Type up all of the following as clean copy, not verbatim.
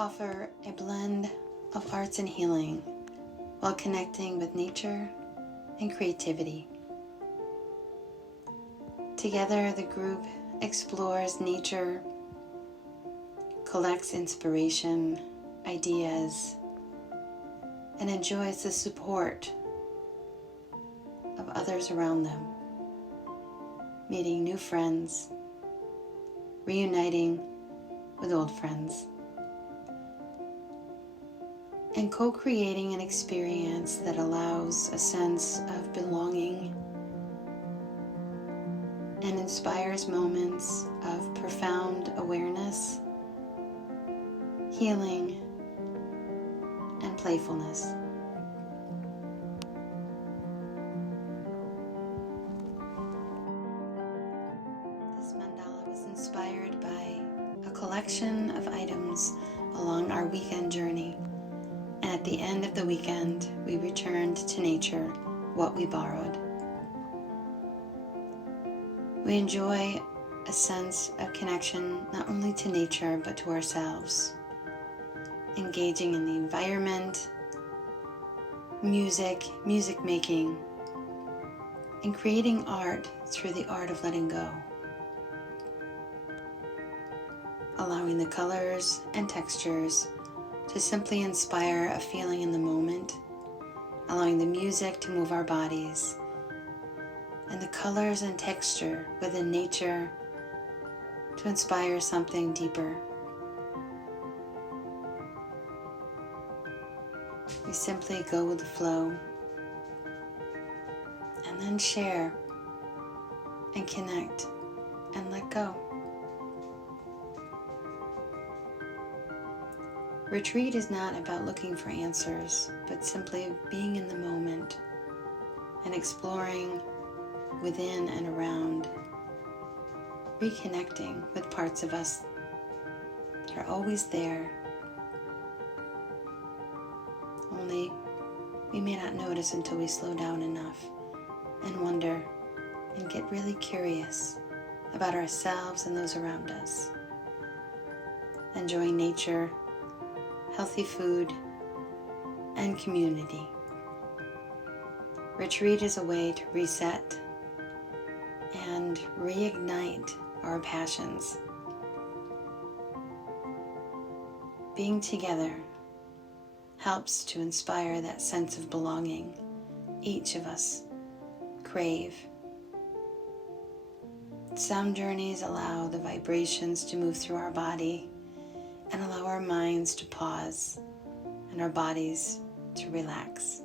offer a blend of arts and healing while connecting with nature and creativity. Together, the group explores nature, collects inspiration, ideas, and enjoys the support of others around them, meeting new friends, reuniting with old friends, and co-creating an experience that allows a sense of belonging and inspires moments of profound awareness, healing, and playfulness. This mandala was inspired by a collection of items along our weekend journey, and at the end of the weekend, we returned to nature what we borrowed. We enjoy a sense of connection not only to nature but to ourselves, engaging in the environment, music making, and creating art through the art of letting go, allowing the colors and textures to simply inspire a feeling in the moment, allowing the music to move our bodies, and the colors and texture within nature to inspire something deeper. We simply go with the flow and then share and connect and let go. Retreat is not about looking for answers, but simply being in the moment and exploring within and around, reconnecting with parts of us that are always there, only we may not notice until we slow down enough and wonder and get really curious about ourselves and those around us. Enjoying nature, healthy food, and community. Retreat is a way to reset and reignite our passions. Being together helps to inspire that sense of belonging each of us crave. Sound journeys allow the vibrations to move through our body and allow our minds to pause and our bodies to relax.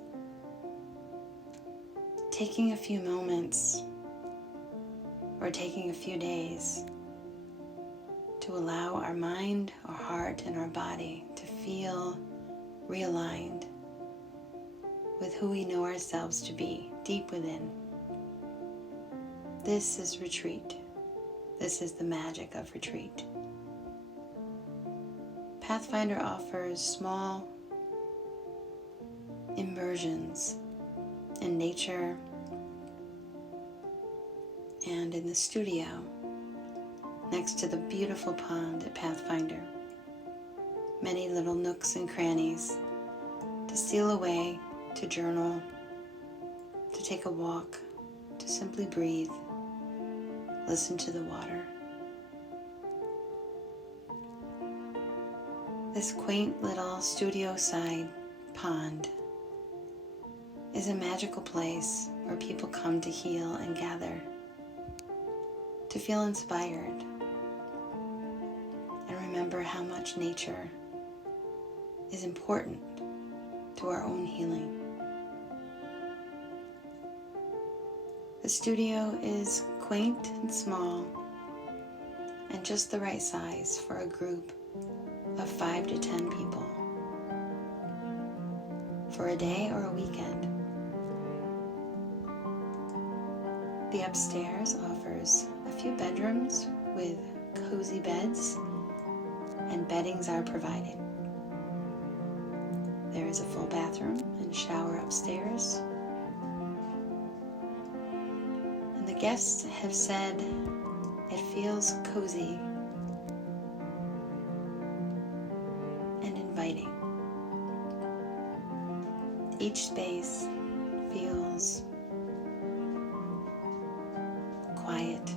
Taking a few moments or taking a few days to allow our mind, our heart, and our body to feel realigned with who we know ourselves to be deep within. This is retreat. This is the magic of retreat. Pathfinder offers small immersions in nature and in the studio next to the beautiful pond at Pathfinder. Many little nooks and crannies to steal away, to journal, to take a walk, to simply breathe, listen to the water. This quaint little studio-side pond is a magical place where people come to heal and gather, to feel inspired, and remember how much nature is important to our own healing. The studio is quaint and small and just the right size for a group of 5 to 10 people for a day or a weekend. The upstairs offers a few bedrooms with cozy beds, and beddings are provided. There is a full bathroom and shower upstairs. And the guests have said it feels cozy and Each space feels quiet,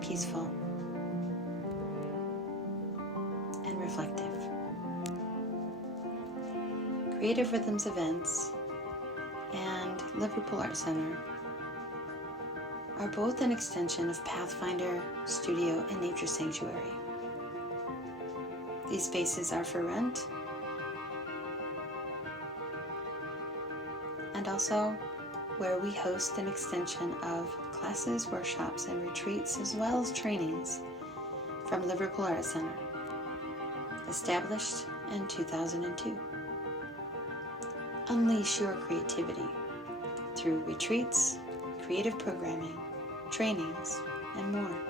peaceful, and reflective. Creative Rhythms events and Liverpool Art Center are both an extension of Pathfinder Studio and Nature Sanctuary. These spaces are for rent and also where we host an extension of classes, workshops, and retreats, as well as trainings from Liverpool Art Center, established in 2002. Unleash your creativity through retreats, creative programming, trainings, and more.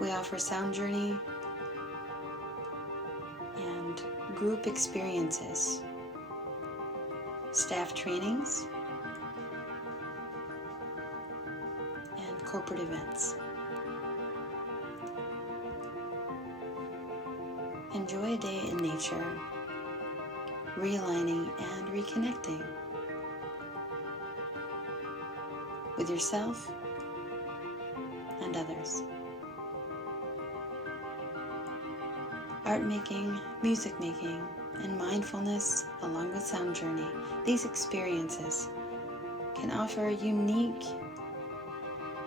We offer sound journey and group experiences, staff trainings, and corporate events. Enjoy a day in nature, realigning and reconnecting with yourself and others. Art making, music making, and mindfulness along with sound journey, these experiences can offer unique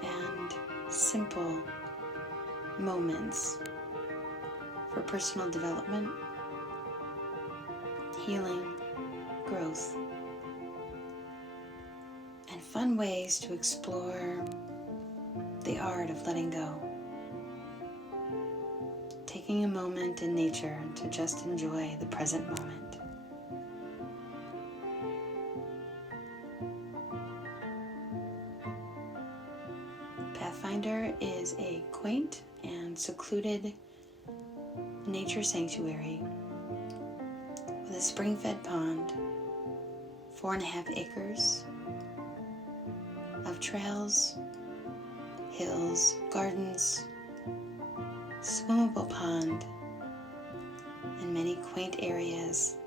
and simple moments for personal development, healing, growth, and fun ways to explore the art of letting go. Taking a moment in nature to just enjoy the present moment. Pathfinder is a quaint and secluded nature sanctuary with a spring-fed pond, 4.5 acres of trails, hills, gardens, swimmable pond, and many quaint areas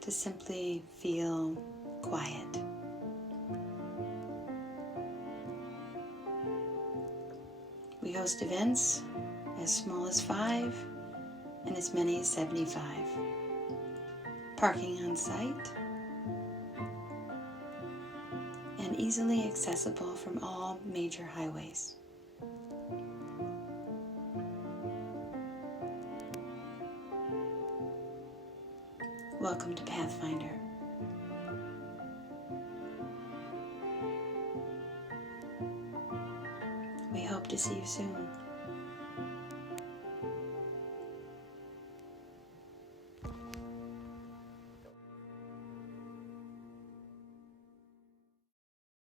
to simply feel quiet. We host events as small as 5 and as many as 75. Parking on site and easily accessible from all major highways. Welcome to Pathfinder. We hope to see you soon.